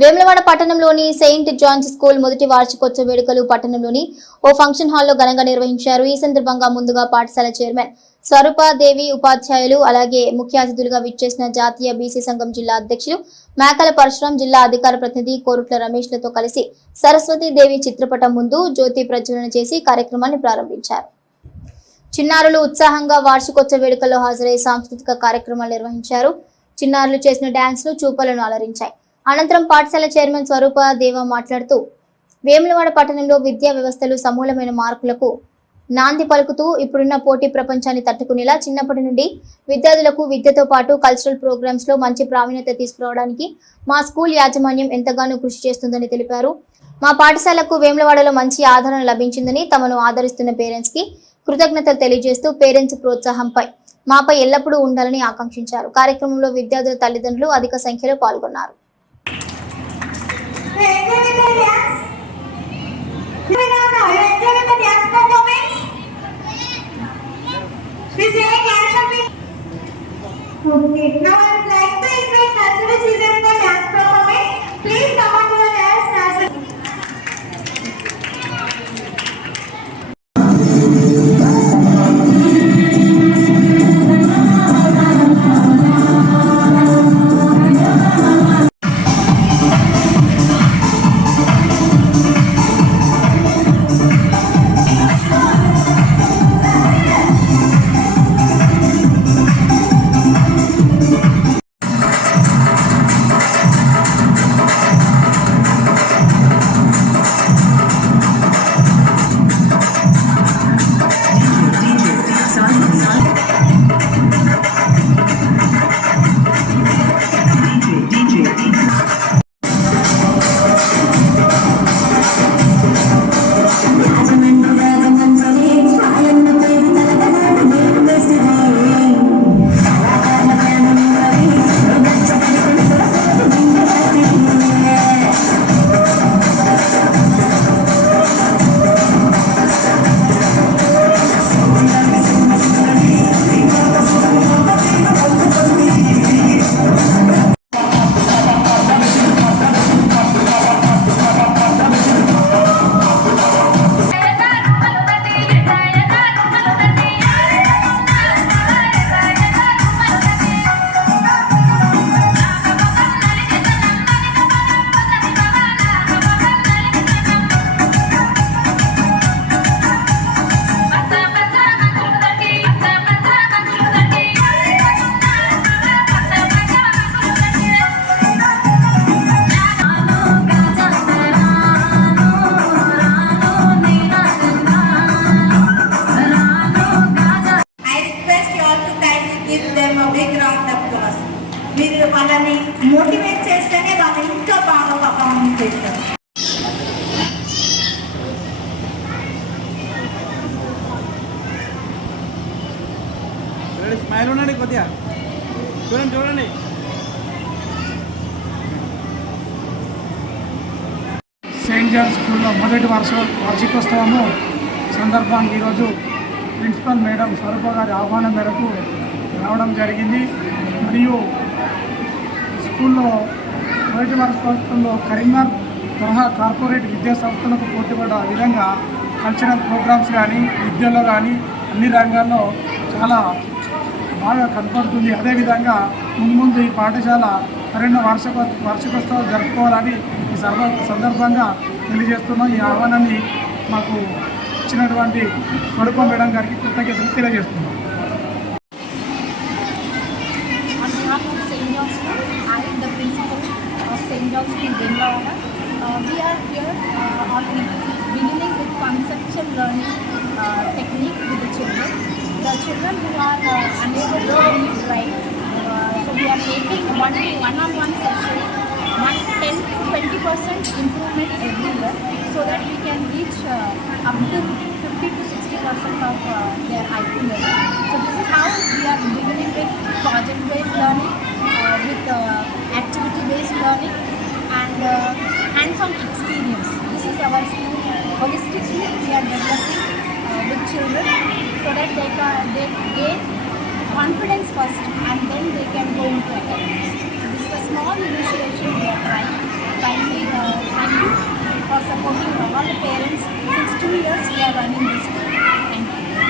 వేములవాడ పట్టణంలోని Saint Johne's school మొదటి వార్షికోత్సవ వేడుకలు పట్టణంలోని ఓ ఫంక్షన్ హాల్లో ఘనంగా నిర్వహించారు. ఈ సందర్భంగా ముందుగా పాఠశాల చైర్మన్ స్వరూపాదేవి, ఉపాధ్యాయులు, అలాగే ముఖ్య అతిథులుగా విచ్చేసిన జాతీయ బీసీ సంఘం జిల్లా అధ్యక్షులు మేకల పరశురాం, జిల్లా అధికార ప్రతినిధి కోరుట్ల రమేష్లతో కలిసి సరస్వతీదేవి చిత్రపటం ముందు జ్యోతి ప్రజ్వలన చేసి కార్యక్రమాన్ని ప్రారంభించారు. చిన్నారులు ఉత్సాహంగా వార్షికోత్సవ వేడుకల్లో హాజరై సాంస్కృతిక కార్యక్రమాలు నిర్వహించారు. చిన్నారులు చేసిన డాన్స్లు చూపలను అలరించాయి. అనంతరం పాఠశాల చైర్మన్ స్వరూపదేవ మాట్లాడుతూ వేములవాడ పట్టణంలో విద్యా వ్యవస్థలు సమూలమైన మార్పులకు నాంది పలుకుతూ ఇప్పుడున్న పోటీ ప్రపంచాన్ని తట్టుకునేలా చిన్నప్పటి నుండి విద్యార్థులకు విద్యతో పాటు కల్చరల్ ప్రోగ్రామ్స్ లో మంచి ప్రావీణ్యత తీసుకురావడానికి మా స్కూల్ యాజమాన్యం ఎంతగానో కృషి చేస్తుందని తెలిపారు. మా పాఠశాలకు వేములవాడలో మంచి ఆదరణ లభించిందని, తమను ఆదరిస్తున్న పేరెంట్స్ కి కృతజ్ఞతలు తెలియజేస్తూ పేరెంట్స్ ప్రోత్సాహంపై మాపై ఎల్లప్పుడూ ఉండాలని ఆకాంక్షించారు. కార్యక్రమంలో విద్యార్థుల తల్లిదండ్రులు అధిక సంఖ్యలో పాల్గొన్నారు. మీరు వాళ్ళని మోటివేట్ చేస్తేనే వాళ్ళు ఇంకా బాగా పర్ఫార్మెన్స్ చేస్తారు. స్మైల్ ఉండండి కొద్దిగా, చూడండి చూడండి. సెయింట్ జాన్ స్కూల్లో మొదటి వార్షికోత్సవము సందర్భంగా ఈరోజు ప్రిన్సిపల్ మేడం స్వరూప గారి ఆహ్వానం మేరకు రావడం జరిగింది. మరియు స్కూల్లో మొదటి వార్షికోత్సవంలో కరీంనగర్ తరహా కార్పొరేట్ విద్యా సంస్థలకు పోటీపడే విధంగా కల్చరల్ ప్రోగ్రామ్స్ కానీ విద్యలో కానీ అన్ని రంగాల్లో చాలా బాగా కనపడుతుంది. అదేవిధంగా ముందు ఈ పాఠశాల మరెన్నో వార్షికోత్సవాలు జరుపుకోవాలని ఈ సందర్భంగా తెలియజేస్తున్నాం. ఈ ఆహ్వానాన్ని మాకు ఇచ్చినటువంటి స్వరూప మేడం గారికి కృతజ్ఞతలు తెలియజేస్తున్నాం. I am the principal of St. John's in Vemulavada. We are here beginning with conceptual learning technique with the children. The children who are unable to read, write, so we are making one-on-one session, 10 to 20% improvement every year, so that we can reach up to 50 to 60% of their IQ level. So this is how we are beginning with project-based learning, with activity-based learning and hands-on experience. This is our school. Holistically, we are developing with children so that they gain confidence first and then they can go into academics. So this is a small initiation we are trying all the parents. Since 2 years we